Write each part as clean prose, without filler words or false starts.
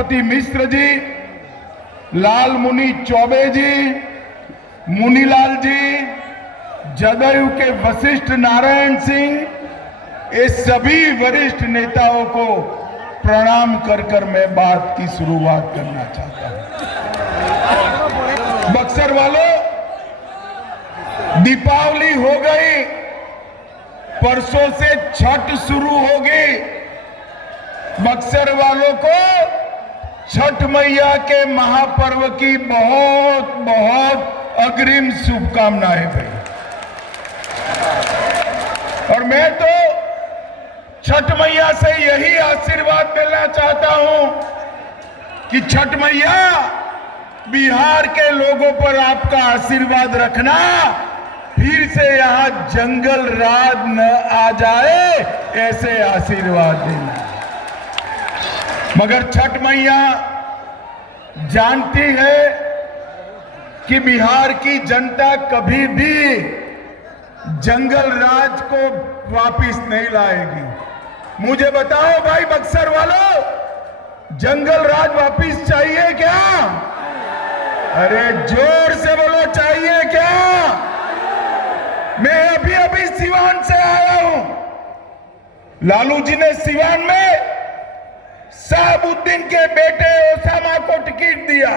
प्रजापति मिश्र जी, लाल मुनि चौबे जी, मुनीलाल जी, जदयू के वशिष्ठ नारायण सिंह, ये सभी वरिष्ठ नेताओं को प्रणाम कर मैं बात की शुरुआत करना चाहता हूं। बक्सर वालों, दीपावली हो गई, परसों से छठ शुरू होगी। बक्सर वालों को छठ मैया के महापर्व की बहुत बहुत अग्रिम शुभकामनाएं भाई। और मैं तो छठ मैया से यही आशीर्वाद मिलना चाहता हूं कि छठ मैया बिहार के लोगों पर आपका आशीर्वाद रखना, फिर से यहां जंगल राज न आ जाए, ऐसे आशीर्वाद देना। मगर छठ मैया जानती है कि बिहार की जनता कभी भी जंगल राज को वापिस नहीं लाएगी। मुझे बताओ भाई बक्सर वालों, जंगल राज वापिस चाहिए क्या? अरे जोर से बोलो, चाहिए क्या? मैं अभी अभी सिवान से आया हूं। लालू जी ने सिवान में शहाबुद्दीन के बेटे ओसामा को टिकट दिया।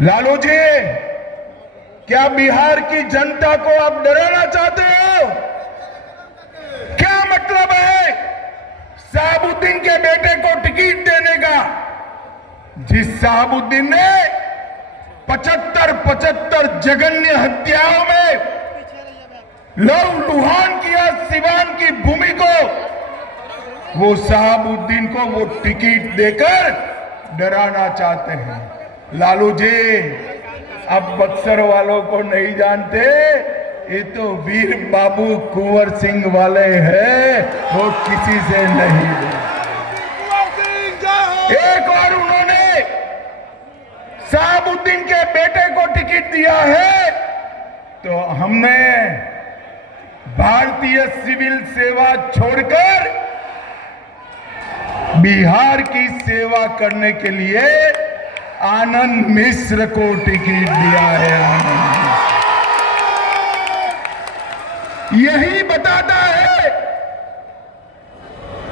लालू जी, क्या बिहार की जनता को आप डराना चाहते हो? क्या मतलब है शहाबुद्दीन के बेटे को टिकट देने का, जिस शहाबुद्दीन ने 75 जघन्य हत्याओं में लहूलुहान किया सिवान की भूमि को? वो शहाबुद्दीन को वो टिकट देकर डराना चाहते हैं। लालू जी, अब बक्सर वालों को नहीं जानते, ये तो वीर बाबू कुंवर सिंह वाले हैं, वो किसी से नहीं। एक और उन्होंने शहाबुद्दीन के बेटे को टिकट दिया है, तो हमने भारतीय सिविल सेवा छोड़कर बिहार की सेवा करने के लिए आनंद मिश्र को टिकट दिया है। आनंद यही बताता है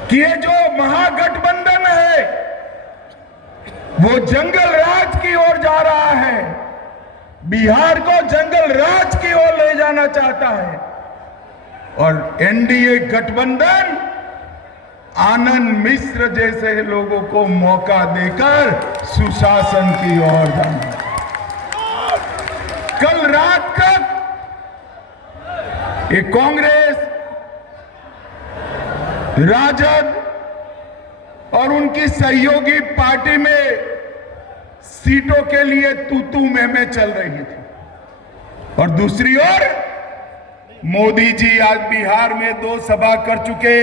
कि ये जो महागठबंधन है वो जंगल राज की ओर जा रहा है, बिहार को जंगल राज की ओर ले जाना चाहता है। और एनडीए गठबंधन आनंद मिश्र जैसे लोगों को मौका देकर सुशासन की ओर जाना। कल रात तक ये कांग्रेस, राजद और उनकी सहयोगी पार्टी में सीटों के लिए तू में चल रही थी, और दूसरी ओर मोदी जी आज बिहार में 2 सभा कर चुके,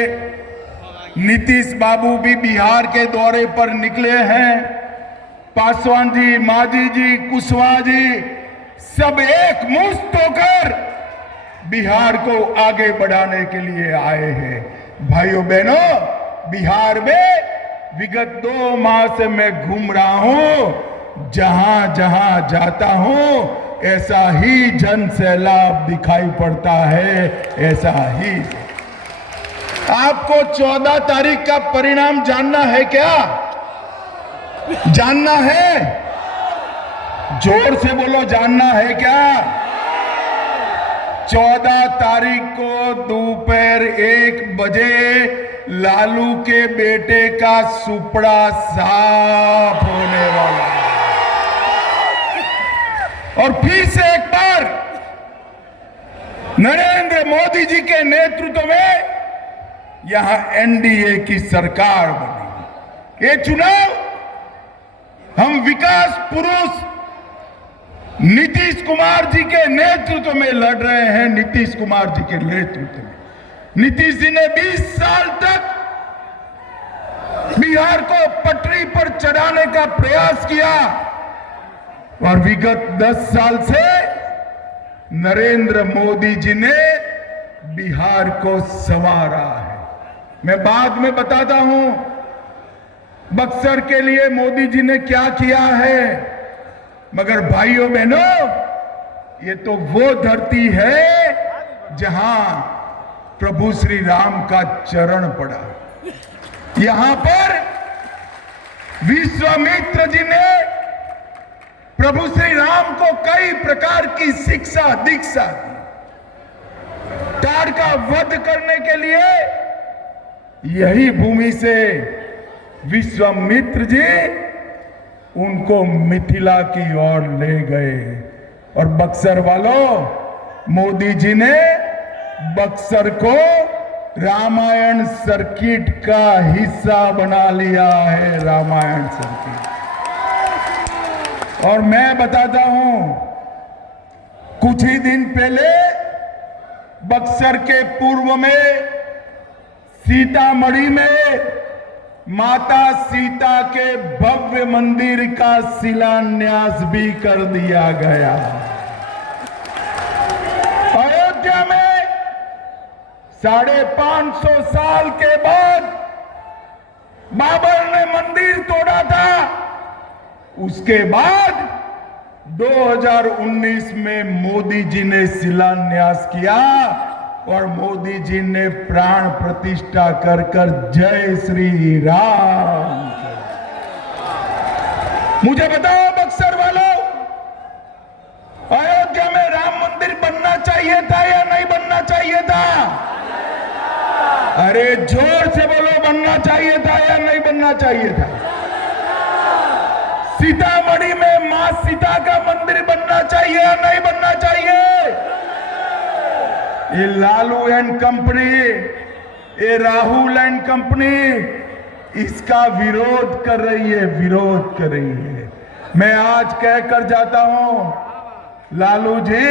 नीतीश बाबू भी बिहार के दौरे पर निकले हैं, पासवान जी, मांझी जी, कुशवाहा जी सब एक मुश्त होकर बिहार को आगे बढ़ाने के लिए आए हैं। भाइयों बहनों, बिहार में विगत 2 माह से मैं घूम रहा हूं, जहां जहां जाता हूं ऐसा ही जन सैलाब दिखाई पड़ता है, ऐसा ही। आपको 14 तारीख का परिणाम जानना है क्या? जानना है? जोर से बोलो, जानना है क्या? 14 तारीख को दोपहर 1 बजे लालू के बेटे का सुपड़ा साफ होने वाला है। और फिर से एक बार नरेंद्र मोदी जी के नेतृत्व में यहां एनडीए की सरकार बनी। ये चुनाव हम विकास पुरुष नीतीश कुमार जी के नेतृत्व में लड़ रहे हैं। नीतीश कुमार जी के नेतृत्व में नीतीश जी ने 20 साल तक बिहार को पटरी पर चढ़ाने का प्रयास किया, और विगत 10 साल से नरेंद्र मोदी जी ने बिहार को संवारा है। मैं बाद में बताता हूं, बक्सर के लिए मोदी जी ने क्या किया है। मगर भाइयों बहनों, ये तो वो धरती है जहां प्रभु श्री राम का चरण पड़ा। यहां पर विश्वामित्र जी ने प्रभु श्री राम को कई प्रकार की शिक्षा दीक्षा दी। ताड़ का वध करने के लिए यही भूमि से विश्वामित्र जी उनको मिथिला की ओर ले गए। और बक्सर वालों, मोदी जी ने बक्सर को रामायण सर्किट का हिस्सा बना लिया है। रामायण सर्किट। और मैं बताता हूं, कुछ ही दिन पहले बक्सर के पूर्व में सीतामढ़ी में माता सीता के भव्य मंदिर का शिलान्यास भी कर दिया गया। अयोध्या में 550 साल के बाद बाबर ने मंदिर तोड़ा था। उसके बाद 2019 में मोदी जी ने शिलान्यास किया और मोदी जी ने प्राण प्रतिष्ठा कर जय श्री राम। मुझे बताओ बक्सर वालों, अयोध्या में राम मंदिर बनना चाहिए था या नहीं बनना चाहिए था? अरे जोर से बोलो, बनना चाहिए था या नहीं बनना चाहिए था? सीतामढ़ी में मां सीता का मंदिर बनना चाहिए या नहीं बनना चाहिए? ये लालू एंड कंपनी, ये राहुल एंड कंपनी इसका विरोध कर रही है, विरोध कर रही है। मैं आज कहकर जाता हूं, लालू जी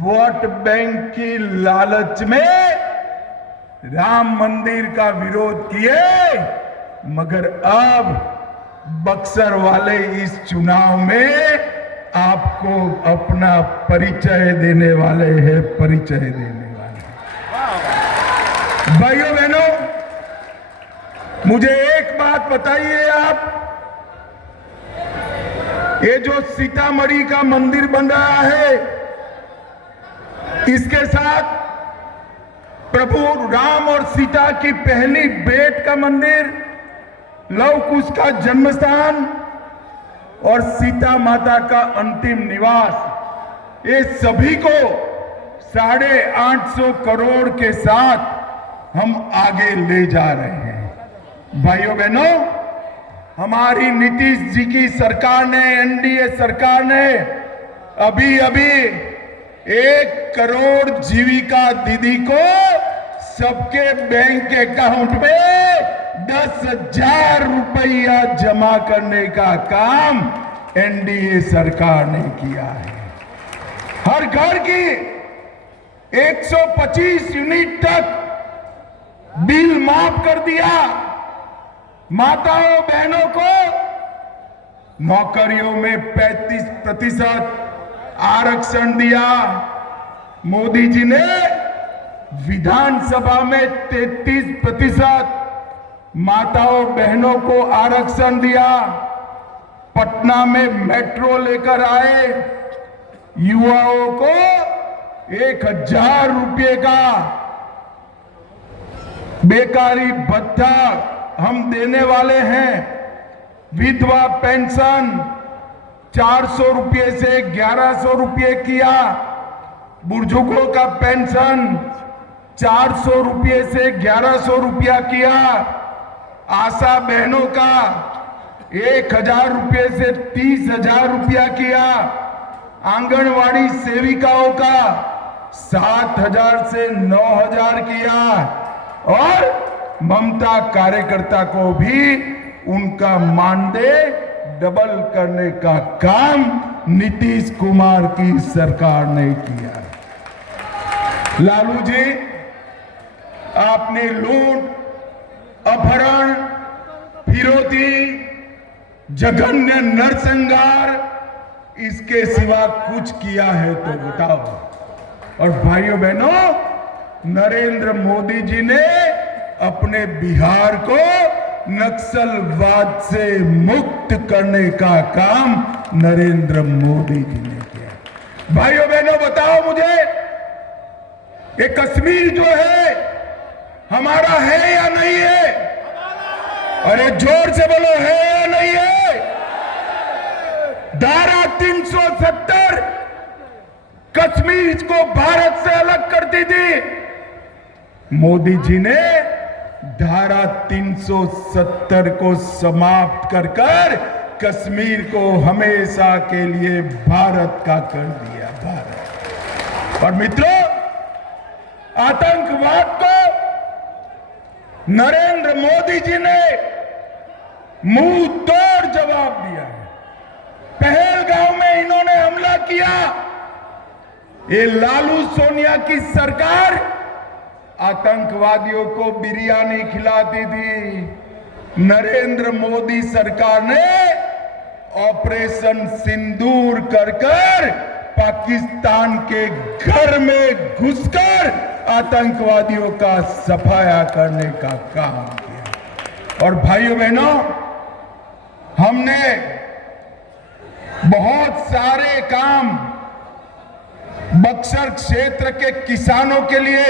वोट बैंक की लालच में राम मंदिर का विरोध किए, मगर अब बक्सर वाले इस चुनाव में आपको अपना परिचय देने वाले हैं, परिचय देने वाले। भाइयों बहनों, मुझे एक बात बताइए आप, ये जो सीतामढ़ी का मंदिर बन रहा है, इसके साथ प्रभु राम और सीता की पहली भेंट का मंदिर, लव कुश का जन्म स्थान और सीता माता का अंतिम निवास, ये सभी को 850 करोड़ के साथ हम आगे ले जा रहे हैं। भाइयों बहनों, हमारी नीतीश जी की सरकार ने, एनडीए सरकार ने अभी 1 करोड़ जीविका दीदी को सबके बैंक अकाउंट में 10,000 रुपया जमा करने का काम एनडीए सरकार ने किया है। हर घर की 125 यूनिट तक बिल माफ कर दिया। माताओं बहनों को नौकरियों में 35% आरक्षण दिया। मोदी जी ने विधानसभा में 33% माताओं बहनों को आरक्षण दिया। पटना में मेट्रो लेकर आए, युवाओं को 1,000 रुपये का बेकारी भत्ता हम देने वाले हैं। विधवा पेंशन 400 रुपये से 1100 रुपये किया। बुजुर्गों का पेंशन 400 रुपये से 1100 रुपया किया। आशा बहनों का 1,000 रुपये से 30,000 रुपया किया। आंगनवाड़ी सेविकाओं का 7,000 से 9,000 किया। और ममता कार्यकर्ता को भी उनका मानदेय डबल करने का काम नीतीश कुमार की सरकार ने किया। लालू जी, आपने लूट, अपहरण, फिरौती, जघन्य नरसंहार, इसके सिवा कुछ किया है तो बताओ। और भाइयों बहनों, नरेंद्र मोदी जी ने अपने बिहार को नक्सलवाद से मुक्त करने का काम नरेंद्र मोदी जी ने किया। भाइयों बहनों, बताओ मुझे, ये कश्मीर जो है हमारा है या नहीं है? अरे जोर से बोलो, है या नहीं है? धारा 370 कश्मीर को भारत से अलग करती थी। मोदी जी ने धारा 370 को समाप्त कर कश्मीर को हमेशा के लिए भारत का कर दिया। भारत। और मित्रों, आतंकवाद को नरेंद्र मोदी जी ने मुंह तोड़ जवाब दिया है। पहलगांव में इन्होंने हमला किया। ये लालू सोनिया की सरकार आतंकवादियों को बिरयानी खिलाती थी। नरेंद्र मोदी सरकार ने ऑपरेशन सिंदूर कर पाकिस्तान के घर में घुसकर आतंकवादियों का सफाया करने का काम किया। और भाइयों बहनों, हमने बहुत सारे काम बक्सर क्षेत्र के किसानों के लिए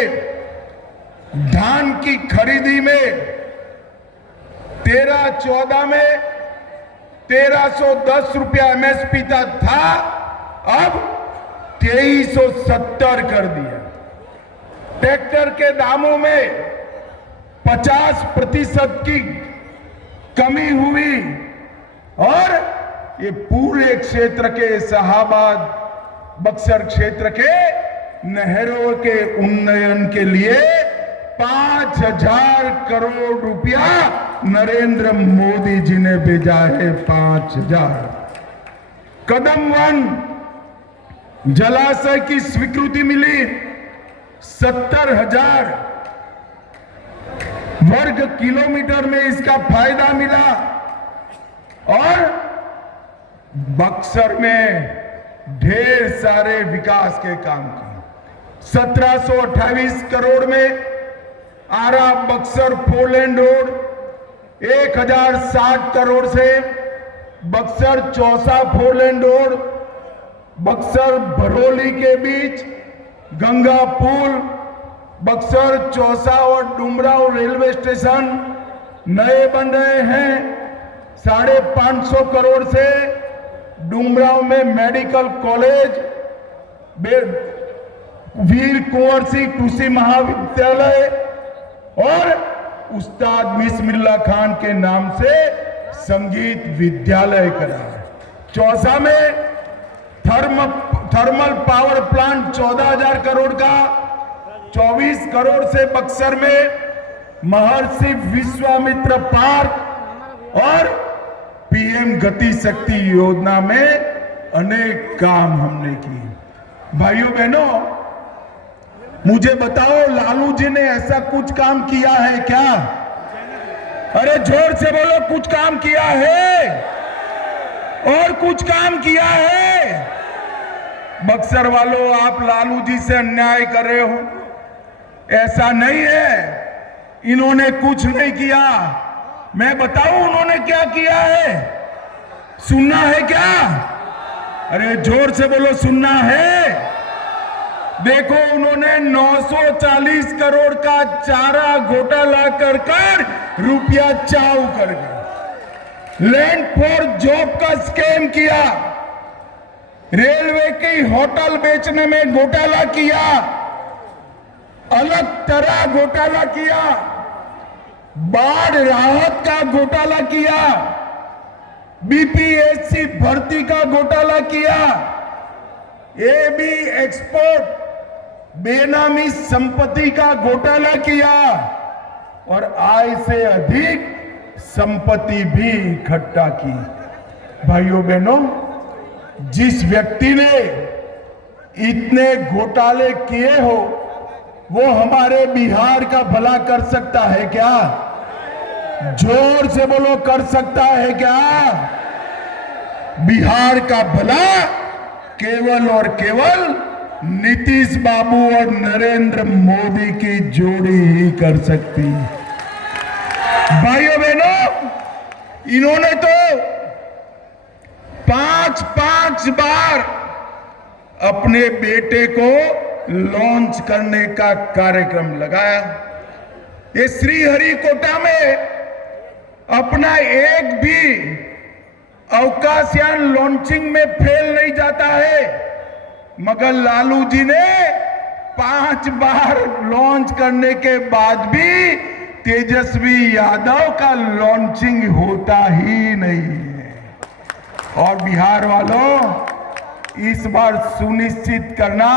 धान की खरीदी में 13-14 में 1310 रुपया एमएसपी था, अब 2370 कर दिया। ट्रैक्टर के दामों में 50% की कमी हुई और ये पूरे क्षेत्र के शाहाबाद बक्सर क्षेत्र के नहरों के उन्नयन के लिए 5000 करोड़ रुपया नरेंद्र मोदी जी ने भेजा है। 5000। कदम 1 जलाशय की स्वीकृति मिली। 70,000 वर्ग किलोमीटर में इसका फायदा मिला और बक्सर में ढेर सारे विकास के काम किए। 1728 करोड़ में आरा बक्सर 4 लेन रोड, 1060 करोड़ से बक्सर चौसा 4 लेन रोड, बक्सर भरोली के बीच गंगा पुल, बक्सर चौसा और डुमराव रेलवे स्टेशन नए बन रहे हैं। 550 करोड़ से डुमराव में मेडिकल कॉलेज, वीर कुंवर सिंह कृषि महाविद्यालय और उस्ताद बिस्मिल्लाह खान के नाम से संगीत विद्यालय करा है। चौसा में थर्मल पावर प्लांट 14,000 करोड़ का, 24 करोड़ से बक्सर में महर्षि विश्वामित्र पार्क और पीएम गति शक्ति योजना में अनेक काम हमने किए। भाइयों बहनों, मुझे बताओ, लालू जी ने ऐसा कुछ काम किया है क्या? अरे जोर से बोलो, कुछ काम किया है और कुछ काम किया है? बक्सर वालों, आप लालू जी से अन्याय कर रहे हो। ऐसा नहीं है, इन्होंने कुछ नहीं किया। मैं बताऊं उन्होंने क्या किया है? सुनना है क्या? अरे जोर से बोलो, सुनना है? देखो, उन्होंने 940 करोड़ का चारा घोटाला कर रुपया चाऊ कर गए। लैंड फॉर जॉब का स्कैम किया, रेलवे की होटल बेचने में घोटाला किया, अलग तरह घोटाला किया, बाढ़ राहत का घोटाला किया, बीपीएससी भर्ती का घोटाला किया, एबी एक्सपोर्ट बेनामी संपत्ति का घोटाला किया और आय से अधिक संपत्ति भी इकट्ठा की। भाइयों बहनों, जिस व्यक्ति ने इतने घोटाले किए हो वो हमारे बिहार का भला कर सकता है क्या? जोर से बोलो, कर सकता है क्या? बिहार का भला केवल और केवल नीतीश बाबू और नरेंद्र मोदी की जोड़ी ही कर सकती है। भाइयों बहनों, इन्होंने तो 5 बार अपने बेटे को लॉन्च करने का कार्यक्रम लगाया। ये श्रीहरिकोटा में अपना एक भी अवकाशयान लॉन्चिंग में फेल नहीं जाता है, मगर लालू जी ने 5 बार लॉन्च करने के बाद भी तेजस्वी यादव का लॉन्चिंग होता ही नहीं है। और बिहार वालों, इस बार सुनिश्चित करना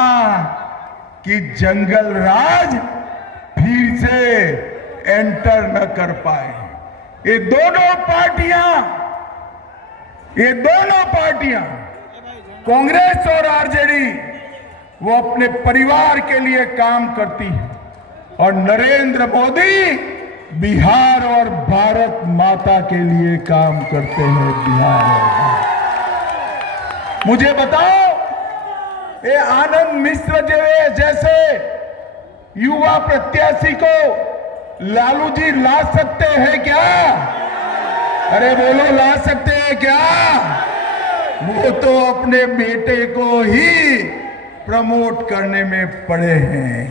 कि जंगल राज फिर से एंटर न कर पाए। ये दोनों पार्टियां कांग्रेस और आरजेडी वो अपने परिवार के लिए काम करती है और नरेंद्र मोदी बिहार और भारत माता के लिए काम करते हैं। बिहार मुझे बताओ, ये आनंद मिश्र जैसे युवा प्रत्याशी को लालू जी ला सकते हैं क्या? अरे बोलो, ला सकते हैं क्या? वो तो अपने बेटे को ही प्रमोट करने में पड़े हैं।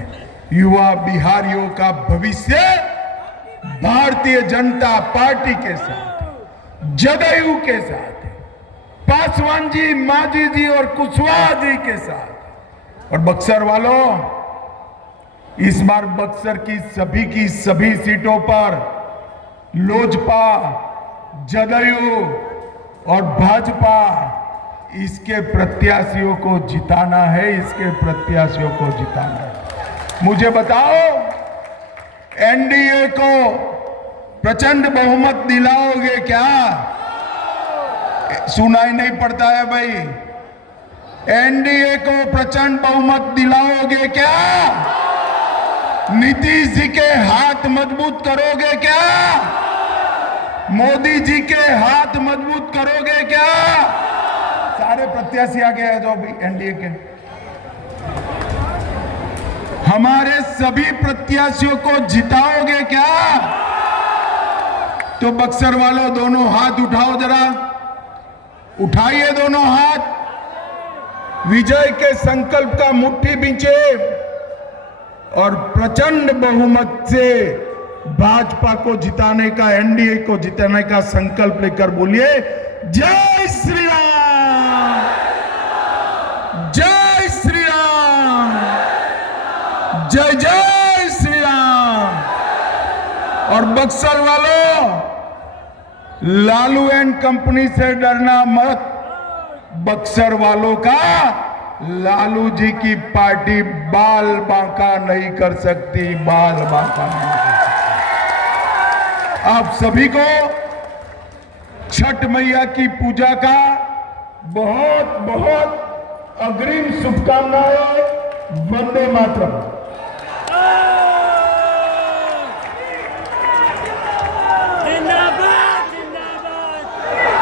युवा बिहारियों का भविष्य भारतीय जनता पार्टी के साथ, जदयू के साथ, पासवान जी, मांझी जी और कुशवाहा जी के साथ। और बक्सर वालों, इस बार बक्सर की सभी सीटों पर लोजपा, जदयू और भाजपा इसके प्रत्याशियों को जिताना है, इसके प्रत्याशियों को जिताना है। मुझे बताओ, एनडीए को प्रचंड बहुमत दिलाओगे क्या? सुनाई नहीं पड़ता है भाई। एनडीए को प्रचंड बहुमत दिलाओगे क्या? नीतीश जी के हाथ मजबूत करोगे क्या? मोदी जी के हाथ मजबूत करोगे क्या? सारे प्रत्याशी आगे हैं जो अभी एनडीए के, हमारे सभी प्रत्याशियों को जिताओगे क्या? तो बक्सर वालों, दोनों हाथ उठाओ, जरा उठाइए दोनों हाथ। विजय के संकल्प का मुट्ठी बींचे और प्रचंड बहुमत से भाजपा को जिताने का, एनडीए को जिताने का संकल्प लेकर बोलिए, जय श्री राम, जय श्री राम, जय जय श्री राम। और बक्सर वालों, लालू एंड कंपनी से डरना मत। बक्सर वालों का लालू जी की पार्टी बाल बांका नहीं कर सकती, बाल बांका नहीं कर सकती। आप सभी को छठ मैया की पूजा का बहुत बहुत अग्रिम शुभकामनाएं। वंदे मातरम।